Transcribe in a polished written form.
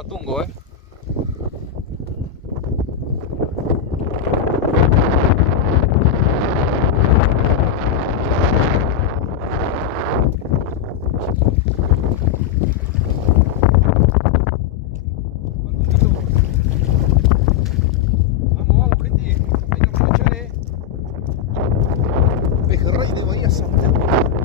Matungo, ¿eh? Vamos, vamos, gente. Venga a aprovechar, Pejerrey de Bahía Santiago.